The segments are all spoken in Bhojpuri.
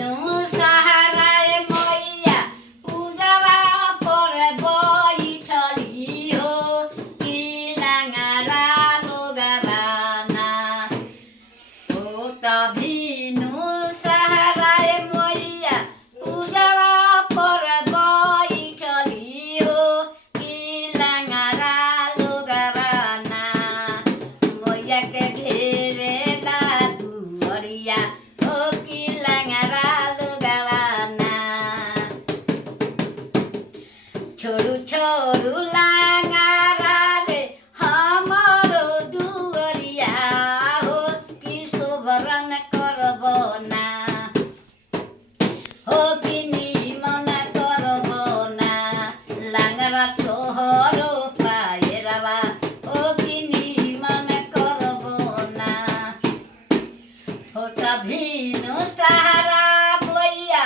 ভিনু সাহারায় মইয়া পূজাবা পরে বইঠলি হো কি লাঙারা লোগাবানা ও তা ভিনু সাহারায় মইয়া পূজাবা পরে বইঠলি হো কি লাঙারা লোগাবানা মইয়া কে ঢেরে লাদু অরিয়া ও কি লাঙারা লোগাবানা छोरू छोरू लांगारा रे हमारो दुवरिया हो कि सोभरन करबो ना हो कि निमन करबो ना लांगारा तोहरो पायरवा हो कि निमन करबो ना हो तभिनु सहारा बोइया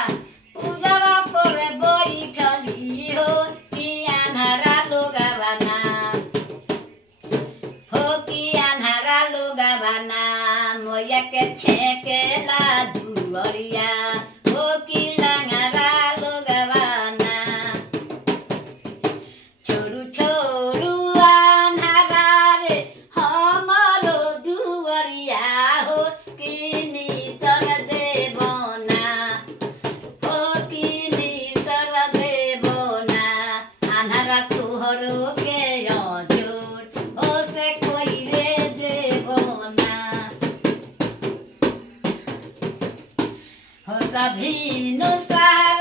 पूजावा परे बैठली हो कि आन्हारा लोगाबाना हो कि आन्हारा लोगाबाना मोया के छेकेला दुवरिया हो कि लांगारा लोगाबाना छोरू छोरू आन्हारा रे हमारो दुवरिया हो कि नितर देबना हो कि नितर देबना आन्हारा तोहरो के अजोर ओ से कोई रे देबना हो तभिनु सहारा